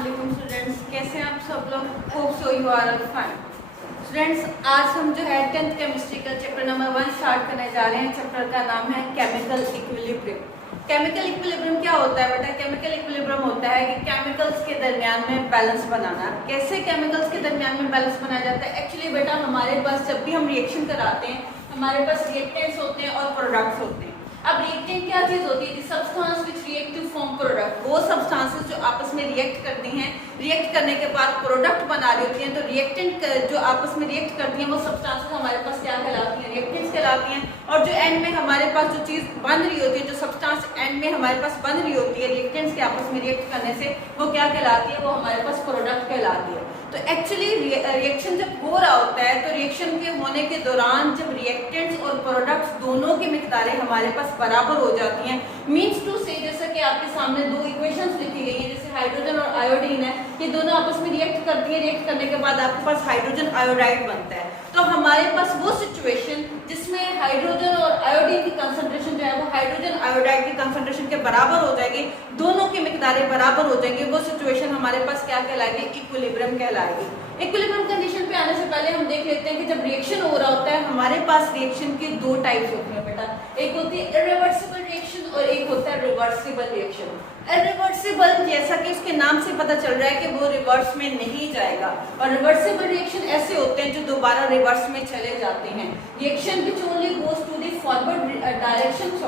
अस्सलाम स्टूडेंट्स, कैसे हैं आप सब लोग? Hope so you are all fine. Students, आज हम जो है 10th केमिस्ट्री का चैप्टर नंबर 1 स्टार्ट करने जा रहे हैं। चैप्टर का नाम है केमिकल इक्विलिब्रियम। केमिकल इक्विलिब्रियम क्या होता है बेटा? केमिकल इक्विलिब्रियम होता है कि केमिकल्स के दरमियान में बैलेंस बनाना। कैसे केमिकल्स के दरमियान में बैलेंस बनाया जाता है? एक्चुअली बेटा हमारे पास जब भी हम रिएक्शन कराते हैं, हमारे पास रिएक्टेंट्स होते हैं और प्रोडक्ट्स होते हैं। अब रिएक्टेंट क्या चीज होती है? Substance which react to form product. वो सब्सटेंसेस जो आपस में रिएक्ट करती हैं, रिएक्ट करने के बाद प्रोडक्ट बना रही होती हैं। तो रिएक्टेंट जो आपस में रिएक्ट करती हैं वो सब्सटेंसेस हमारे पास क्या कहलाती हैं? रिएक्टेंट्स कहलाती हैं। और जो एंड में हमारे पास जो चीज बन रही होती है, जो सब्सटेंस एंड में हमारे पास बन रही होती है रिएक्टेंट्स के आपस में रिएक्ट करने से, वो क्या कहलाती है? वो हमारे पास प्रोडक्ट कहलाती है। तो एक्चुअली रिएक्शन जब हो रहा होता है तो रिएक्शन के होने के दौरान जब रिएक्टेंट्स और प्रोडक्ट्स दोनों की मिकदारें हमारे पास बराबर हो जाती हैं, मींस टू से जैसा कि आपके सामने दो इक्वेशंस लिखी गई हैं, जैसे हाइड्रोजन और आयोडीन है, ये दोनों आपस में रिएक्ट करती हैं। रिएक्ट करने के बाद आपके पास हाइड्रोजन आयोडाइड बनता है। तो हमारे पास वो सिचुएशन जिसमें हाइड्रोजन और आयोडीन की कंसंट्रेशन जो है वो हाइड्रोजन आयोडाइड की कंसंट्रेशन के बराबर हो जाएगी, दोनों की मिकदारें बराबर हो जाएंगी, वो सिचुएशन हमारे पास क्या कहलाएगी? इक्विलिब्रियम कहलाएगी। इक्विलिब्रियम कंडीशन पे आने से पहले हम देख लेते हैं कि जब रिएक्शन हो रहा होता है हमारे पास रिएक्शन की दो टाइप्स होती है बेटा। एक होती है इरिवर्सिबल रिएक्शन और एक होता है रिवर्सिबल रिएक्शन। इरिवर्सिबल जैसा कि उसके नाम से पता चल रहा है कि वो रिवर्स में नहीं जाएगा, और रिवर्सिबल रिएक्शन ऐसे होते हैं जो दोबारा रिवर्स में चले जाते हैं। Reaction which only goes to the forward direction,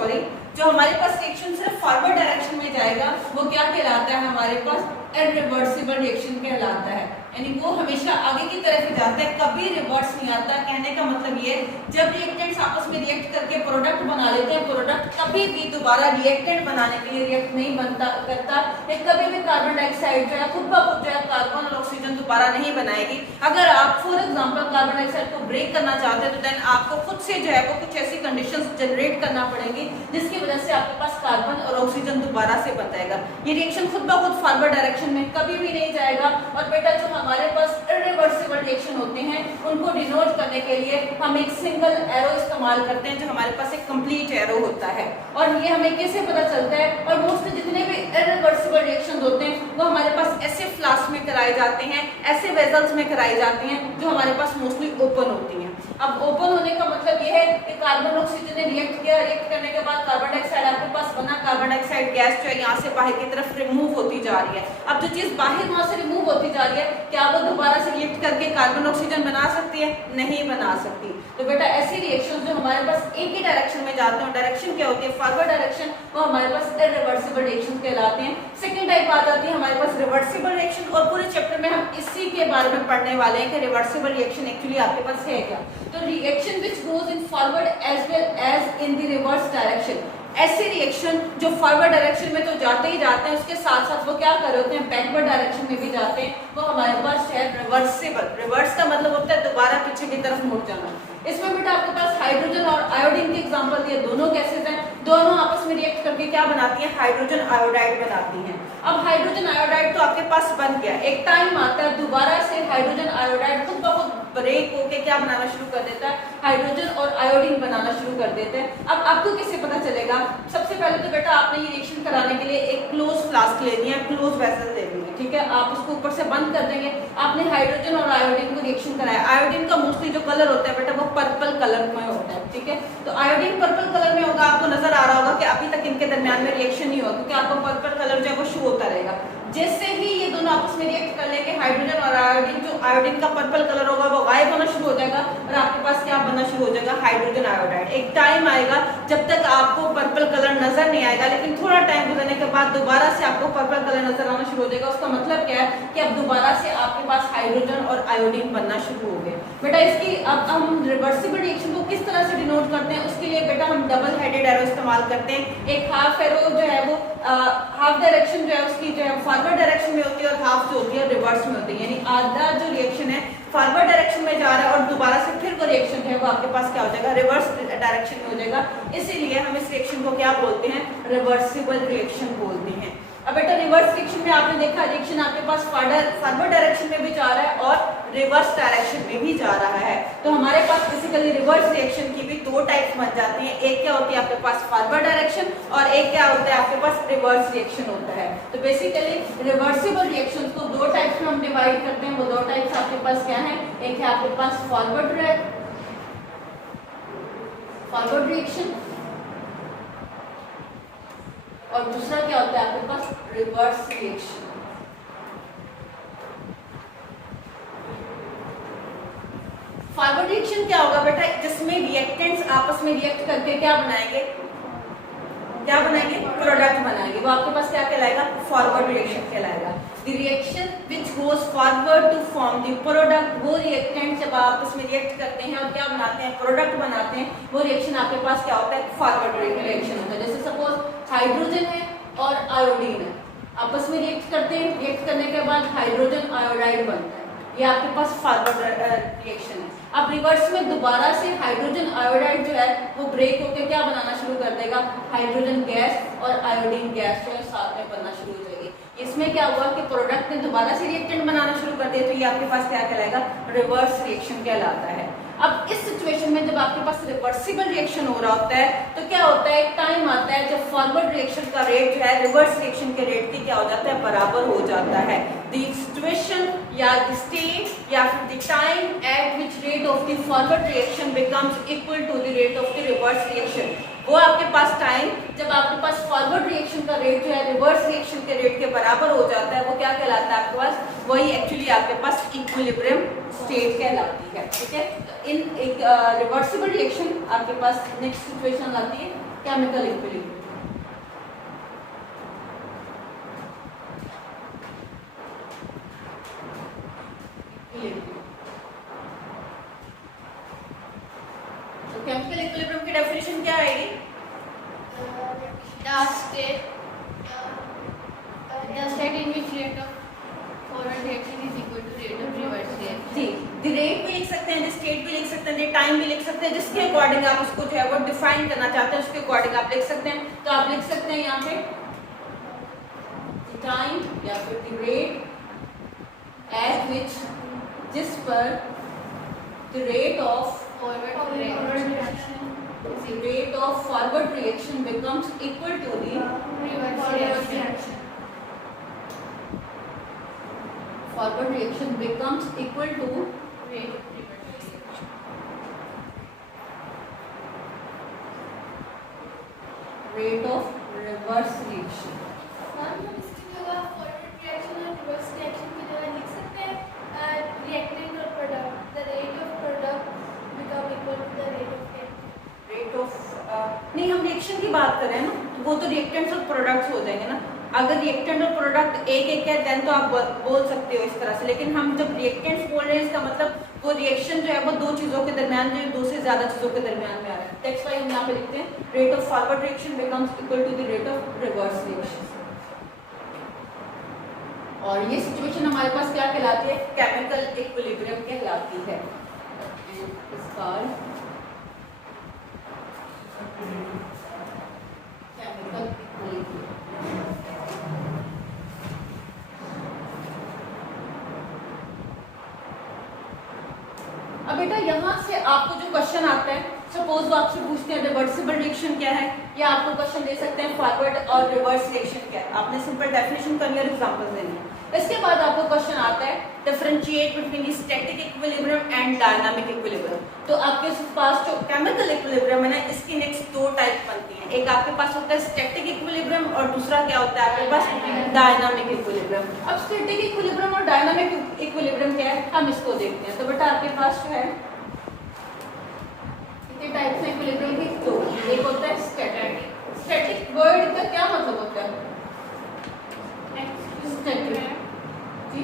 जो हमारे पास रिएक्शन सिर्फ फॉरवर्ड डायरेक्शन में जाएगा वो क्या कहलाता है? हमारे पास इरिवर्सिबल रिएक्शन कहलाता है। यानी वो हमेशा आगे की तरफ ही जाता है, कभी रिवर्स नहीं आता। कहने का मतलब ये, जब रिएक्टेंट्स आपस में रिएक्ट करके प्रोडक्ट बना लेते हैं, प्रोडक्ट कभी भी दोबारा रिएक्टेंट बनाने के लिए रिएक्ट नहीं करता। कभी भी कार्बन डाइऑक्साइड जो है खुद ब खुद जो है कार्बन और ऑक्सीजन दोबारा नहीं बनाएगी। अगर आप फॉर एग्जांपल कार्बन डाइऑक्साइड को ब्रेक करना चाहते हैं तो देन आपको खुद से जो है वो कुछ ऐसी कंडीशंस जनरेट करना पड़ेगी जिसकी वजह से आपके पास कार्बन और ऑक्सीजन दोबारा से बन जाएगा। ये रिएक्शन खुद ब खुद फॉरवर्ड डायरेक्शन में कभी भी नहीं जाएगा। और बेटा जो हमारे पास इरिवर्सिबल रिएक्शन होते हैं उनको डिनोट करने के लिए हम एक सिंगल एरो इस्तेमाल करते हैं, जो हमारे पास एक कंप्लीट एरो होता है। और ये हमें कैसे पता चलता है? और मोस्टली जितने भी इरिवर्सिबल रिएक्शन होते हैं वो हमारे पास ऐसे फ्लास्क में कराए जाते हैं, ऐसे वेजल्स में कराई जाती हैं जो हमारे पास मोस्टली ओपन होती हैं। अब ओपन होने का मतलब ये है कि कार्बन ऑक्सीजन ने रिएक्ट किया, रिएक्ट करने के बाद कार्बन डाइऑक्साइड आपके पास बना, कार्बन डाइऑक्साइड गैस जो है यहाँ से बाहर की तरफ रिमूव होती जा रही है। अब जो चीज बाहर वहां से रिमूव होती जा रही है, क्या वो दोबारा से रिएक्ट करके कार्बन ऑक्सीजन बना सकती है? नहीं बना सकती। तो बेटा ऐसी रिएक्शन जो हमारे पास एक ही डायरेक्शन में जाते हैं, डायरेक्शन क्या होती है? फॉरवर्ड डायरेक्शन, वो हमारे पास इरिवर्सिबल रिएक्शन कहलाते हैं। सेकंड टाइप आ जाती है हमारे पास रिवर्सिबल रिएक्शन, और पूरे चैप्टर में हम इसी के बारे में पढ़ने वाले हैं कि रिवर्सिबल रिएक्शन एक्चुअली आपके पास है क्या। तो reaction which goes in forward as well as in the reverse direction. ऐसे रिएक्शन जो फॉरवर्ड डायरेक्शन में तो जाते ही जाते हैं, उसके साथ साथ वो क्या कर रहे होते हैं? बैकवर्ड डायरेक्शन में भी जाते हैं। वो हमारे पास है रिवर्सिबल। रिवर्स का मतलब होता है दोबारा पीछे की तरफ मुड़ जाना। इसमें बेटा आपके पास हाइड्रोजन और आयोडीन की एग्जांपल दिए, दोनों गैसेज हैं, दोनों आपस में रिएक्ट करके क्या बनाती हैं? हाइड्रोजन आयोडाइड बनाती हैं। अब हाइड्रोजन आयोडाइड तो आपके पास बन गया, एक टाइम आता है दोबारा से हाइड्रोजन आयोडाइड खुद ब खुद ब्रेक होके क्या बनाना शुरू कर देता है? हाइड्रोजन और आयोडीन बनाना शुरू कर देते हैं। अब आपको कैसे पता चलेगा? सबसे पहले तो बेटा आपने ये रिएक्शन कराने के लिए एक क्लोज फ्लास्क लेनी है, क्लोज वेसल लेनी है, ठीक है? आप उसको ऊपर से बंद कर देंगे। आपने हाइड्रोजन और आयोडीन को रिएक्शन कराया। आयोडीन का मोस्टली जो कलर होता है बेटा वो पर्पल कलर में होता है, ठीक है? तो आयोडीन पर्पल कलर में होगा। आपको नजर आ रहा होगा कि अभी तक इनके दरमियान में रिएक्शन नहीं हुआ, क्योंकि आपको पर्पल कलर जो है वो शो होता रहेगा। जैसे ही ये दोनों आपस में रिएक्ट कर लेंगे, हाइड्रोजन और आयोडीन, जो आयोडीन का पर्पल कलर होगा वो गायब होना शुरू हो जाएगा और आपके पास क्या बनना शुरू हो जाएगा? Hydrogen iodide. एक टाइम आएगा जब तक आपको पर्पल कलर नजर नहीं आएगा, लेकिन थोड़ा टाइम गुजरने के बाद दोबारा से आपको पर्पल कलर नजर आना शुरू हो जाएगा। उसका मतलब क्या है कि अब दोबारा से आपके पास हाइड्रोजन और आयोडीन बनना शुरू हो गए। बेटा इसकी अब हम रिवर्सिबल रिएक्शन को किस तरह से डिनोट करते हैं? उसके लिए बेटा हम डबल हेडेड एरो इस्तेमाल करते हैं। एक हाफ एरो जो है वो हाफ डायरेक्शन जो है उसकी जो है फॉरवर्ड डायरेक्शन में होती है और हाफ जो होती है रिवर्स में होती है। यानी आधा जो रिएक्शन है फॉरवर्ड डायरेक्शन में जा रहा है और दोबारा से फिर वो रिएक्शन है वो आपके पास क्या हो जाएगा? रिवर्स डायरेक्शन में हो जाएगा। इसीलिए हम इस रिएक्शन को क्या बोलते हैं? रिवर्सिबल रिएक्शन बोलते हैं। अब बेटा रिवर्स रिएक्शन में आपने देखा रिएक्शन आपके पास फॉरवर्ड डायरेक्शन में भी जा रहा है और रिवर्स डायरेक्शन में भी जा रहा है। तो हमारे पास बेसिकली रिवर्स रिएक्शन की भी दो टाइप्स बन जाती हैं। एक क्या होती है आपके पास फॉरवर्ड डायरेक्शन और एक क्या होता है आपके पास रिवर्स रिएक्शन होता है। तो बेसिकली रिवर्सिबल रिएक्शन को दो टाइप्स में हम डिवाइड करते हैं। वो दो टाइप्स आपके पास क्या है, एक है आपके पास फॉरवर्ड रिएक्शन और दूसरा क्या होता है आपके पास रिवर्स रिएक्शन। फॉरवर्ड रिएक्शन क्या होगा बेटा, जिसमें रिएक्टेंट्स आपस में रिएक्ट करके क्या बनाएंगे प्रोडक्ट बनाएंगे। वो आपके पास क्या कहलाएगा, फॉरवर्ड रिएक्शन कहलाएगा। The reaction which goes forward to form the product, वो रिएक्टेंट जब आपस में रिएक्ट करते हैं और क्या बनाते हैं, प्रोडक्ट बनाते हैं, वो रिएक्शन आपके पास क्या होता है, फॉरवर्ड रिएक्शन होता है। जैसे सपोज हाइड्रोजन है और आयोडीन है, आपस में रिएक्ट करते हैं, रिएक्ट करने के बाद हाइड्रोजन आयोडाइड बनता है, ये आपके पास फॉरवर्ड रिएक्शन है। अब रिवर्स में दोबारा से हाइड्रोजन आयोडाइड जो है वो ब्रेक होकर क्या बनाना शुरू कर देगा, हाइड्रोजन गैस और आयोडीन गैस जो है साथ में बनना शुरू हो जाएगी। इसमें क्या हुआ कि प्रोडक्ट ने दोबारा से रिएक्टेंट बनाना शुरू कर दिया, तो ये आपके पास क्या कहलाएगा, रिवर्स रिएक्शन कहलाता है। अब इस सिचुएशन में जब आपके पास रिवर्सिबल रिएक्शन हो रहा होता है तो क्या होता है, एक टाइम आता है जब फॉरवर्ड रिएक्शन का रेट जो है रिवर्स रिएक्शन के रेट की क्या हो जाता है, बराबर हो जाता है। द सिचुएशन या द स्टेट या फिर the time at which rate of the forward reaction becomes equal to the rate of the reverse reaction, वो आपके पास टाइम जब आपके पास फॉरवर्ड रिएक्शन का रेट जो है रिवर्स रिएक्शन के रेट के बराबर हो जाता है, वो क्या कहलाता है आपके पास, वही एक्चुअली आपके पास इक्विलिब्रियम स्टेट कहलाती है। ठीक है, तो इन एक रिवर्सिबल रिएक्शन आपके पास नेक्स्ट सिचुएशन आती है केमिकल इक्विलिब्रियम। तो केमिकल इक्विलिब्रियम की डेफिनेशन क्या आएगी, the state in which rate of forward reaction is equal to rate of reverse reaction। जी, द रेट भी लिख सकते हैं, द स्टेट भी लिख सकते हैं, द टाइम भी लिख सकते हैं, जिसके अकॉर्डिंग आप उसको जो है वो डिफाइन करना चाहते हैं उसके अकॉर्डिंग आप लिख सकते हैं। तो आप लिख सकते हैं यहाँ पे टाइम या फिर द रेट एट विच, जिस पर the rate of Forward reaction the rate of forward reaction becomes equal to the reverse reaction। forward reaction becomes equal to Rate of reverse reaction। rate of reverse reaction। Ma'am हम इसकी जगह forward reaction और reverse reaction की जगह लिख सकते हैं reactant और product, the rate of product become equal to the rate of rate of नहीं, हम रिएक्शन की बात कर रहे हैं ना, तो वो तो रिएक्टेंट्स और प्रोडक्ट्स हो जाएंगे ना। अगर रिएक्टेंट और प्रोडक्ट एक एक है देन तो आप बोल सकते हो इस तरह से, लेकिन हम जब रिएक्टेंट्स बोल रहे हैं इसका मतलब वो रिएक्शन जो है वो दो चीजों के दरमियान जो दो से ज्यादा चीजों के दरमियान में आ रहा है। दैट्स व्हाई हम यहाँ पे लिखते हैं rate of forward reaction becomes equal to the rate of reverse reaction. और ये सिचुएशन हमारे पास क्या कहलाती है, केमिकल इक्विलिब्रियम कहलाती है। Chemical equilibrium. अब बेटा यहाँ से आपको जो क्वेश्चन आता है, सपोज वो आपसे पूछते हैं रिवर्सिबल रिएक्शन क्या है, या आपको क्वेश्चन दे सकते हैं फॉरवर्ड और रिवर्स रिएक्शन क्या है। आपने सिंपल डेफिनेशन करनी और एग्जांपल्स देनी है। इसके बाद आपको क्वेश्चन आता है differentiate between the static equilibrium and dynamic equilibrium. तो आपके पास जो केमिकल इक्विलिब्रियम है ना, इसकी नेक्स्ट दो टाइप बनती हैं। एक आपके पास होता है स्टैटिक इक्विलिब्रियम और दूसरा क्या होता है आपके पास डायनामिक इक्विलिब्रियम। अब स्टैटिक इक्विलिब्रियम और डायनामिक इक्विलिब्रियम क्या है, हम इसको देखते हैं। तो बेटा आपके पास जो है कितने टाइप्स हैं इक्विलिब्रियम की, दो। एक होता है स्टैटिक। स्टैटिक वर्ड का क्या मतलब होता है, स्टैटिक जी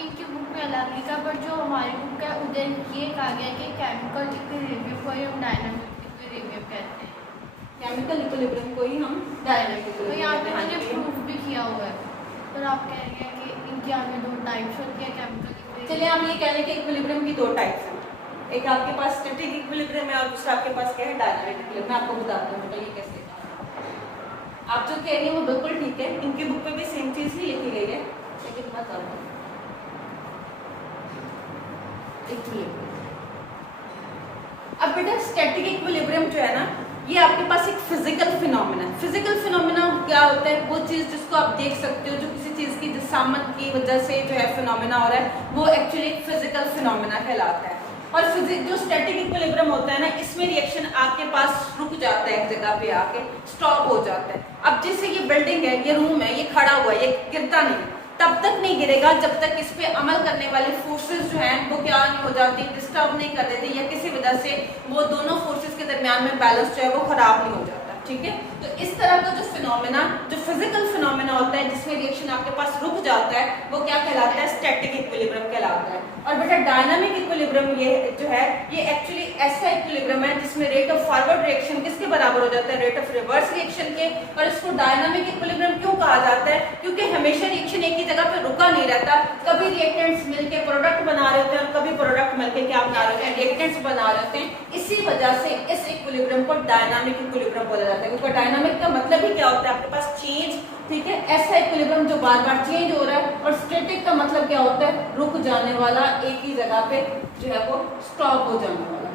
इनकी बुक में अलग लिखा, पर जो हमारी बुक है उधर ये कहा गया कि केमिकल इक्विलिब्रियम को ही हम डायनामिक इक्विलिब्रियम कहते हैं। केमिकल इक्विलिब्रियम को ही हम डायनामिक तो यहाँ पे मैंने इक्विलिब्रियम। प्रूफ भी किया हुआ है, पर आप कह रहे हैं कि इनके आगे दो टाइप्स होती है केमिकल इक्विलिब्रियम। चलिए हम ये कहने के इक्विलिब्रियम की दो टाइप्स हैं, एक आपके पास स्टैटिक इक्विलिब्रियम है और दूसरा आपके पास क्या है, डायनामिक इक्विलिब्रियम। मैं आपको बताता हूँ बेटा ये कैसे। आप जो कह रही हैं वो बिल्कुल ठीक है, इनकी बुक पे भी सेम चीज ही लिखी गई है, लेकिन मत आओ। अब बेटा स्टैटिक इक्विलिब्रियम जो है ना, ये आपके पास एक फिजिकल फिनोमेना है। फिजिकल फिनोमेना क्या होता है? वो चीज जिसको आप देख सकते हो, जो किसी चीज की जिसामत की वजह से जो है फिनोमेना हो रहा है, वो एक्चुअली फिजिकल फिनोमेना कहलाता है। और जो स्टैटिक इक्विलिब्रियम होता है ना, इसमें रिएक्शन आपके पास रुक जाता है, एक जगह पे आके स्टॉप हो जाता है। अब जैसे ये बिल्डिंग है, ये रूम है, ये खड़ा हुआ है, ये गिरता नहीं, तब तक नहीं गिरेगा जब तक इस पे अमल करने वाले फोर्सेस जो हैं वो क्या नहीं हो जाती, डिस्टर्ब नहीं कर देती, या किसी वजह से वो दोनों फोर्सेस के दरमियान में बैलेंस जो है वो खराब नहीं हो जाता। ठीक है, तो इस तरह का जो फिनोमेना, जो फिजिकल फिनोमेना होता है जिसमें रिएक्शन आपके पास रुक जाता है, वो क्या कहलाता है? स्टैटिक इक्विलिब्रियम कहलाता है। और बेटा डायनामिक इक्विलिब्रियम ये जो है, ये एक्चुअली ऐसा इक्विलिब्रियम है जिसमें रेट ऑफ फॉरवर्ड रिएक्शन किसके बराबर हो जाता है? रेट ऑफ रिवर्स रिएक्शन के। और इसको डायनामिक इक्विलिब्रियम क्यों कहा जाता है? क्योंकि हमेशा रिएक्शन एक ही जगह पे रुका नहीं रहता, कभी रिएक्टेंट्स मिलके प्रोडक्ट बना रहे होते हैं और कभी प्रोडक्ट मिलके क्या बना रहे होते हैं? रिएक्टेंट्स बना रहे होते हैं। इसी वजह से इस इक्विलिब्रियम को डायनामिक इक्विलिब्रियम बोला जाता है, क्योंकि डायनामिक का मतलब ही क्या होता है? आपके पास चेंज, ठीक है, ऐसा इक्विलिब्रियम जो बार बार चेंज हो रहा है। और स्टैटिक का मतलब क्या होता है? रुक जाने वाला, एक ही जगह पे जो है वो स्टॉप हो जाने वाला।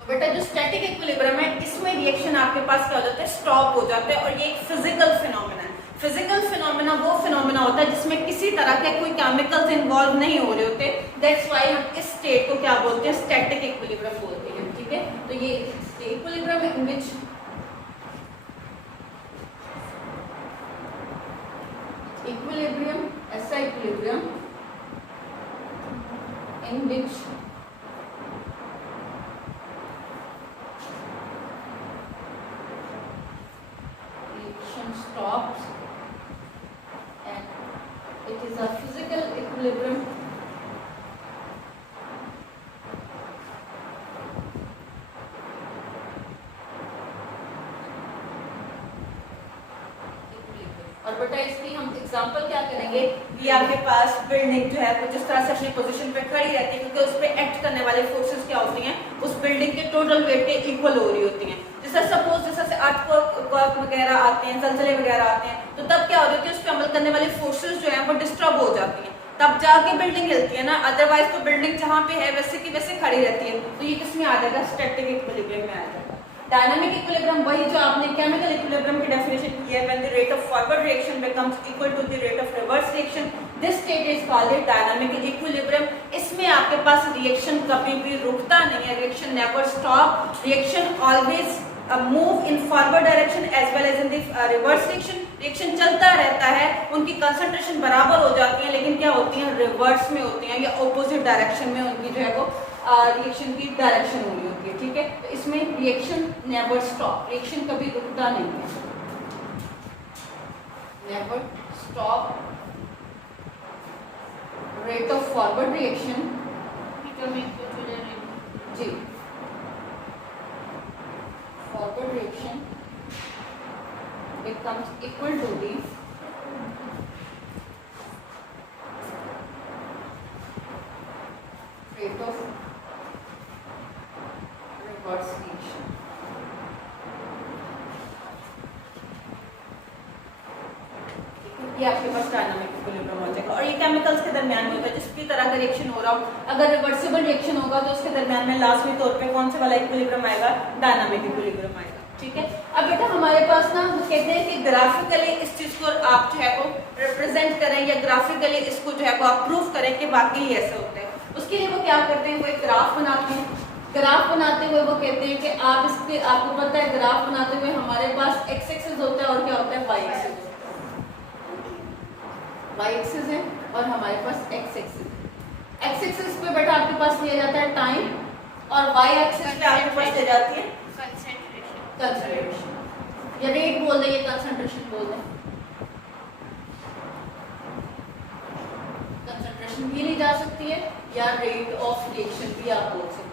तो बेटा जो स्टैटिक इक्विलिब्रियम है, इसमें रिएक्शन आपके पास क्या हो जाता है? स्टॉप हो जाता है। और ये एक फिजिकल फिनोमेना है। फिजिकल फिनोमेना वो फिनोमेना होता है जिसमें किसी तरह के कोई केमिकल्स इन्वॉल्व नहीं हो रहे होते। दैट्स व्हाई हम इस स्टेट को क्या बोलते हैं? स्टैटिक इक्विलिब्रियम बोलते हैं। ठीक है, तो ये इक्विलिब्रियम इन विच ऐसा equilibrium in which reaction stops and it is a physical equilibrium और बेटा इसकी हम एग्जांपल क्या करेंगे? ये आपके पास बिल्डिंग जो है वो जिस तरह से अपनी पोजीशन पे खड़ी रहती है, क्योंकि उस पर एक्ट करने वाले फोर्सेस क्या होती हैं? उस बिल्डिंग के टोटल वेट के इक्वल हो रही होती हैं। जैसे सपोज जैसे अर्थक्वेक वगैरह आते हैं, जलजले वगैरह आते हैं, तो तब क्या हो रही होती है? उस पर अमल करने वाले फोर्सेस जो है वो डिस्टर्ब हो जाती हैं, तब जाके बिल्डिंग हिलती है ना। अदरवाइज तो बिल्डिंग जहाँ पे है वैसे की वैसे खड़ी रहती है। तो ये किसमें आ जाएगा? स्टैटिक इक्विलिब्रियम में आ जाएगा। डायनामिक इक्विलिब्रियम वही जो आपने केमिकल इक्विलिब्रियम की डेफिनेशन की है, when the rate of forward reaction becomes equal to the rate of reverse reaction, this state is called dynamic equilibrium. इसमें आपके पास रिएक्शन कभी भी रुकता नहीं है, reaction never stop, reaction always move in forward direction as well as in the reverse reaction. Reaction चलता रहता है, उनकी कंसंट्रेशन बराबर हो जाती है, लेकिन क्या होती है? रिवर्स में होती हैं, या ऑपोजिट डायरेक्शन में उनकी जो है वो रिएक्शन की डायरेक्शन हो रही होती है। ठीक है, तो इसमें रिएक्शन नेवर स्टॉप, रिएक्शन कभी रुकता नहीं है, never stop, rate of forward reaction जी, forward reaction becomes equal to the rate of reverse reaction। ये आपके पास डायनामिक इक्विलिब्रियम हो जाएगा। और ये केमिकल्स के दरमियान में होता है, जिस भी तरह का रिएक्शन हो रहा हो, अगर रिवर्सिबल रिएक्शन होगा तो उसके दरमियान में लाजमी तौर पे कौन से वाला इक्विलिब्रियम आएगा? डायनामिक इक्विलिब्रियम आएगा। ठीक है, अब बेटा हमारे पास ना वो कहते हैं कि ग्राफिकली इस चीज को आप जो है वो रिप्रेजेंट करें, या ग्राफिकली इसको जो है वो आप प्रूव करें कि वाकई ऐसा होता है। उसके लिए वो क्या करते हैं? वो एक ग्राफ बनाते हैं। ग्राफ बनाते हुए वो कहते हैं कि आप इसके, आपको पता है ग्राफ बनाते हुए हमारे पास एक्स एक्सिस होता है और क्या होता है? Y axis. वाई एक्सिस है और हमारे पास एक्स एक्सिस। एक्स एक्सिस पे बेटा आपके पास लिया जाता है टाइम, और वाई एक्सिस पे आपके पास ले जाती है कंसंट्रेशन, या रेट बोल दें या कंसंट्रेशन बोल दें। कंसंट्रेशन भी ली जा सकती है या रेट ऑफ रिएक्शन भी आप बोल सकते हैं।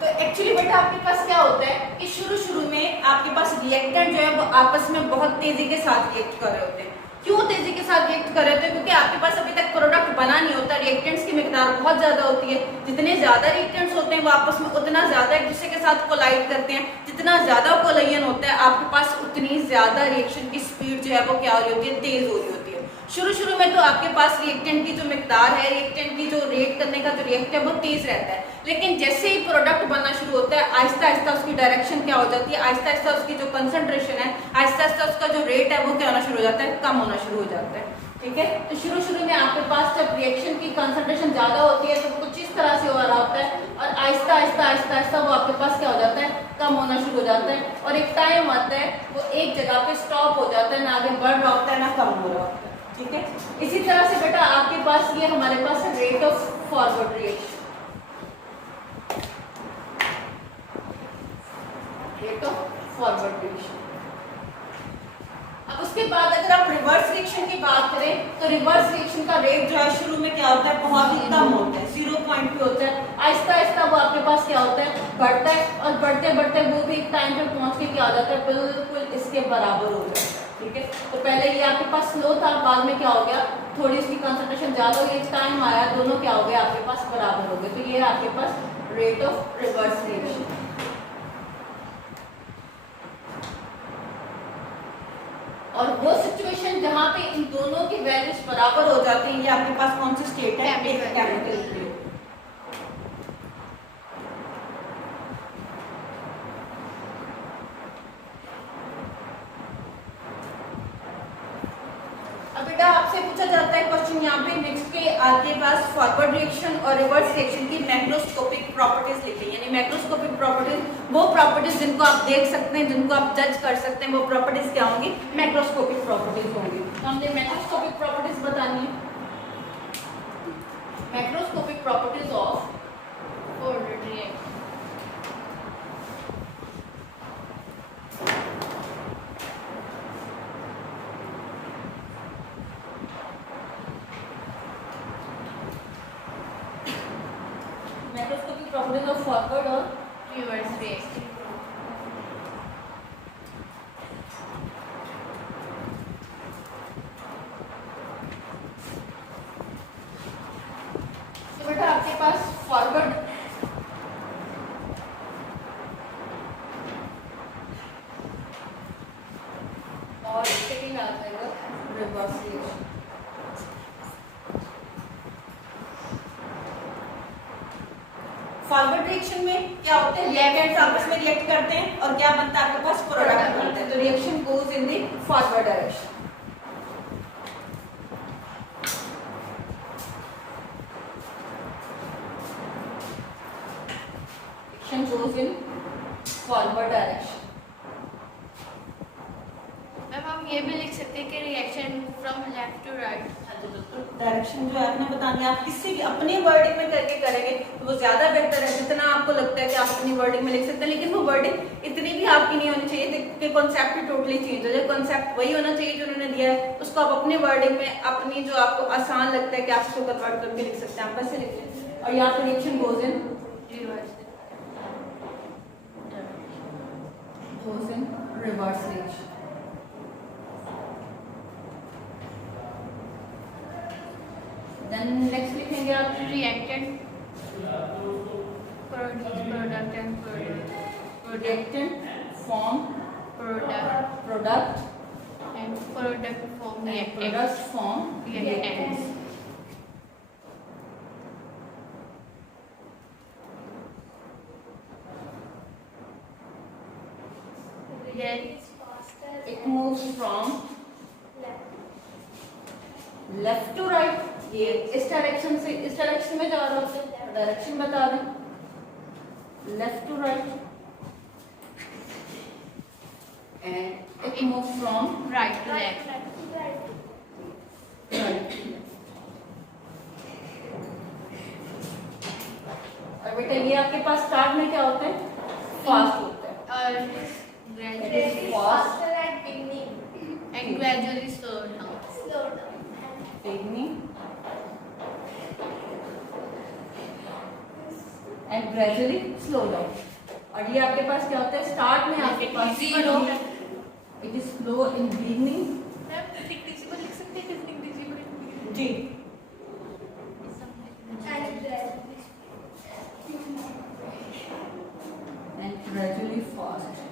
तो एक्चुअली बेटा आपके पास क्या होता है कि शुरू में आपके पास रिएक्टेंट जो है वो आपस में बहुत तेजी के साथ रिएक्ट कर रहे होते हैं। क्यों तेजी के साथ रिएक्ट कर रहे थे? क्योंकि आपके पास अभी तक प्रोडक्ट बना नहीं होता, रिएक्टेंट्स की मिकदार बहुत ज्यादा होती है। जितने ज्यादा रिएक्टेंट्स होते हैं वो आपस में उतना ज्यादा एक दूसरे के साथ कोलाइड करते हैं। जितना ज्यादा कोलाइजन होता है आपके पास उतनी ज्यादा रिएक्शन की स्पीड जो है वो क्या हो रही होती है, तेज हो रही होती है। शुरू में तो आपके पास रिएक्टेंट की जो मिकदार है, रिएक्टेंट की जो रिएक्ट करने का जो रिएक्ट है वो तेज रहता है, लेकिन जैसे ही प्रोडक्ट बनना शुरू होता है आहिस्ता आहिस्ता उसकी डायरेक्शन क्या हो जाती है, आहिस्ता आहिस्ता उसकी जो कंसंट्रेशन है, आहिस्ता आहिस्ता उसका जो रेट है वो क्या होना शुरू हो जाता है, कम होना शुरू हो जाता है। ठीक है, तो शुरू में आपके पास जब रिएक्शन की कंसंट्रेशन ज्यादा होती है तो कुछ इस तरह से हो रहा होता है, और आहिस्ता आहिस्ता वो आपके पास क्या हो जाता है, कम होना शुरू हो जाता है, और एक टाइम आता है वो एक जगह पे स्टॉप हो जाता है, ना आगे बढ़ रहा होता है ना कम हो रहा होता है। ठीक है, इसी तरह से बेटा आपके पास ये हमारे पास है rate of forward reaction, rate of forward reaction. अब उसके बाद अगर आप रिवर्स रिएक्शन की बात करें तो रिवर्स रिएक्शन का रेट जो है शुरू में क्या होता है, बहुत ही कम होता है, 0 पॉइंट पे होता है। आहिस्ता आहिस्ता वो आपके पास क्या होता है, बढ़ता है, और बढ़ते बढ़ते वो भी एक टाइम पे पहुंच के क्या हो जाता है, बिल्कुल इसके बराबर हो जाता है। ठीक है, तो पहले ये आपके पास स्लो था, बाद में क्या हो गया, थोड़ी इसकी कंसंट्रेशन ज्यादा हो गई, एक टाइम आया, दोनों क्या हो गए आपके पास बराबर हो गए। तो ये आपके पास रेट ऑफ रिवर्स रिएक्शन। और वो सिचुएशन जहां पे इन दोनों की वैल्यूज बराबर हो जाती हैं, ये आपके पास कौन सी स्टेट है, केमिकल स्टेट। अब बेटा आपसे पूछा जाता है क्वेश्चन यहाँ पे नेक्स्ट के आपके पास फॉरवर्ड रिएक्शन और रिवर्स रिएक्शन की मैक्रोस्कोपिक प्रॉपर्टीज लिखी, यानी मैक्रोस्कोपिक प्रॉपर्टीज वो प्रॉपर्टीज जिनको आप देख सकते हैं, जिनको आप जज कर सकते हैं, वो प्रॉपर्टीज क्या होंगी, मैक्रोस्कोपिक प्रॉपर्टीज होंगी। तो हमने मैक्रोस्कोपिक प्रॉपर्टीज बतानी है, macroscopic properties of forward reaction. Macroscopic properties of forward और रिवर्स रिएक्शन। तो बेटा आपके पास फॉरवर्ड और सेकंड आ जाएगा रिवर्स रिएक्शन। फॉरवर्ड रिएक्शन में क्या होते हैं, रिएक्टेंट्स आपस में रिएक्ट करते हैं और क्या बनता है आपके पास, प्रोडक्ट बनता है। तो reaction goes in the forward direction. Reaction goes in forward direction. Ma'am हम ये भी लिख सकते हैं कि reaction from left to right. Direction जो है आपने बतानी है, आप किसी भी अपनी वर्डिंग में करके करेंगे तो वो ज्यादा बेहतर है, जितना आपको लगता है कि आप अपनी वर्डिंग में लिख सकते हैं, लेकिन वो वर्डिंग इतनी भी आपकी नहीं होनी चाहिए कि कॉन्सेप्ट ही टोटली चेंज हो जाए। कॉन्सेप्ट वही होना चाहिए जो उन्होंने दिया है, उसको आप अपनी वर्डिंग में अपनी जो आपको आसान लगता है कि आप उसको कन्वर्ट करके लिख सकते हैं, आप कैसे लिख लें। और यहाँ पे reaction goes in reverse reaction. Then next लिखेंगे आप reactant product and reactant form product and product form product form reactants. Then it's faster. It moves from left to right, ये इस डायरेक्शन से इस डायरेक्शन में जा रहा है, डायरेक्शन बता दें, left to right, and it move from right to left. Right. और बेटा ये आपके पास स्टार्ट में क्या होता है, फास्ट होता है, और Very faster at beginning. and gradually slow down. Slow down. beginning and gradually slow down। और ये आपके पास क्या होता है, स्टार्ट में आपके पास Zero. it is slow in beginning ma'am predictable लिख जी and gradually fast.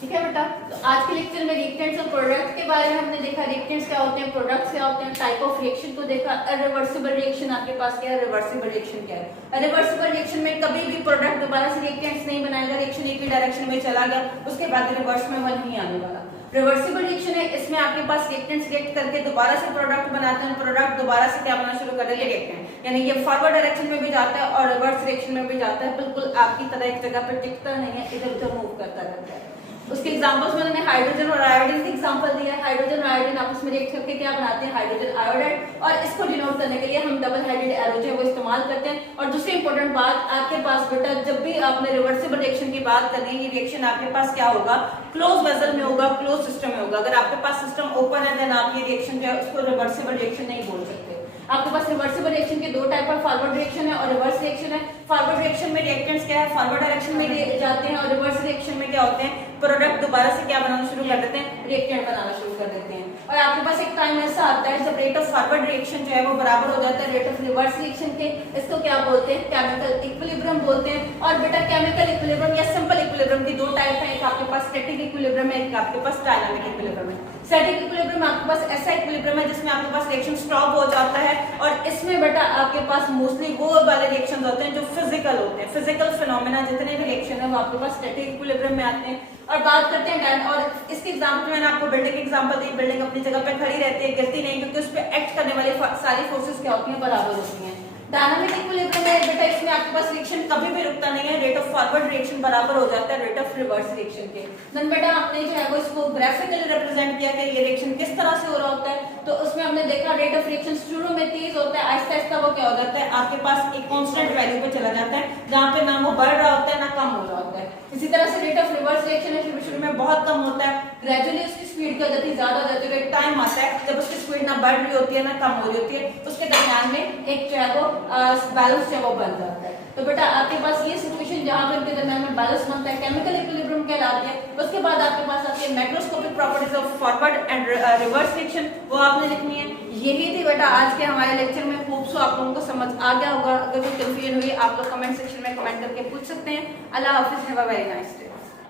ठीक है बेटा, तो आज के लेक्चर में रिएक्टेंट्स और प्रोडक्ट के बारे में हमने देखा, रिएक्टेंट्स क्या होते हैं, प्रोडक्ट्स क्या होते हैं, टाइप ऑफ रिएक्शन को देखा, रिवर्सिबल रिएक्शन आपके पास क्या है, रिवर्सिबल रिएक्शन क्या है। रिवर्सिबल रिएक्शन में कभी भी प्रोडक्ट दोबारा से रिएक्टेंट्स नहीं बनाएगा, रिएक्शन एक ही डायरेक्शन में चला गया, उसके बाद रिवर्स में वो नहीं आने वाला। रिवर्सिबल रिएक्शन है, इसमें आपके पास रिएक्टेंट्स रिएक्ट करके दोबारा से प्रोडक्ट बनाते हैं, प्रोडक्ट दोबारा से क्या बनना शुरू कर देंगे, रिएक्टेंट, यानी ये फॉरवर्ड डायरेक्शन में भी जाता है और रिवर्स डायरेक्शन में भी जाता है, बिल्कुल आपकी तरह एक जगह पर टिकता नहीं है, इधर उधर मूव करता रहता है। उसके एग्जांपल्स में मैंने हाइड्रोजन और आयोडीन के एग्जांपल दिया है। हाइड्रोजन और आयोडीन आपस में रिएक्ट करके क्या बनाते हैं, हाइड्रोजन आयोडाइड, और इसको डिनोट करने के लिए हम डबल हेडेड एरो जो है वो इस्तेमाल करते हैं। और दूसरी इंपॉर्टेंट बात, आपके पास बेटा जब भी आपने रिवर्सिबल रिएक्शन की बात करनी है, ये रिएक्शन आपके पास क्या होगा, क्लोज वेसल में होगा, क्लोज सिस्टम में होगा। अगर आपके पास सिस्टम ओपन है देन आप ये रिएक्शन जो है उसको रिवर्सिबल रिएक्शन नहीं बोल सकते। आपके पास रिवर्सिबल रिएक्शन के दो टाइप है, फॉरवर्ड रिएक्शन है और रिवर्स रिएक्शन है। फॉरवर्ड रिएक्शन में रिएक्टेंट्स क्या है, फॉरवर्ड डायरेक्शन में जाते हैं, और रिवर्स रिएक्शन में क्या होते हैं, प्रोडक्ट दोबारा से क्या बनाना शुरू कर देते हैं, रिएक्टेंट बनाना शुरू कर देते हैं। और आपके पास एक टाइम ऐसा आता है जब रेट ऑफ फॉरवर्ड रिएक्शन जो है वो बराबर हो जाता है रेट ऑफ रिवर्स रिएक्शन के। इसको क्या बोलते हैं, केमिकल इक्विलिब्रियम बोलते हैं। और बेटा केमिकल इक्विलिब्रियम या सिंपल इक्विलिब्रियम की दो टाइप है, एक आपके पास स्टैटिक इक्विलिब्रियम है, एक आपके पास डायनामिक इक्विलिब्रियम है। स्टैटिक इक्विलिब्रियम आपके पास ऐसा इक्विलिब्रियम है जिसमें आपके पास रिएक्शन स्टॉप हो जाता है, और इसमें बेटा आपके पास मोस्टली वो वाले रिएक्शंस होते हैं जो फिजिकल होते हैं, फिजिकल फिनोमेना जितने भी रिएक्शन है वो आपके पास स्टैटिक इक्विलिब्रियम में आते हैं। और बात करते हैं और इसके एग्जांपल मैंने आपको बिल्डिंग के एग्जांपल दी, बिल्डिंग अपनी जगह पे खड़ी रहती है, गिरती नहीं, क्योंकि उस पर एक्ट करने वाली सारी फोर्सेस क्या होती हैं, बराबर होती हैं। डायनामिक इक्विलिब्रियम में बेटा इसमें आपके पास रिएक्शन कभी भी रुकता नहीं है, रेट ऑफ फॉरवर्ड रिएक्शन बराबर हो जाता है रेट ऑफ रिवर्स रिएक्शन के। देन बेटा आपने जो है वो इसको ग्राफिकली रिप्रेजेंट किया कि ये रिएक्शन किस तरह से हो रहा होता है। तो उसमें हमने देखा रेट ऑफ रिएक्शन शुरू में तेज होता है, आहिस्ता आहिस्ता वो क्या हो जाता है, आपके पास एक कांस्टेंट वैल्यू पे चला जाता है, जहां पे ना वो बढ़ रहा होता है ना कम हो रहा होता है। इसी तरह से रेट ऑफ रिवर्स रिएक्शन है, शुरू में बहुत कम होता है, ग्रेजुअली उसकी स्पीड क्या हो जाती है, ज्यादा हो जाती है। एक टाइम आता है जब उसकी स्पीड ना बढ़ रही होती है ना कम हो रही होती है, उसके दरमियान में एक जो है वो बैलेंस जो है वो बन जाता है। तो बेटा आपके पास ये सिचुएशन जहां पर इनके दरमियान में बैलेंस बनता है केमिकल इक्विलिब्रियम कहलाती है। उसके बाद आपके पास आती है macroscopic properties of forward and reverse reaction, वो आपने लिखनी है। यही थी बेटा आज के हमारे लेक्चर में, होप सो आप लोगों को समझ आ गया होगा। अगर कोई कंफ्यूजन हुई आप लोग कमेंट सेक्शन में कमेंट करके पूछ सकते हैं। अल्लाह हाफिज, have a very nice day.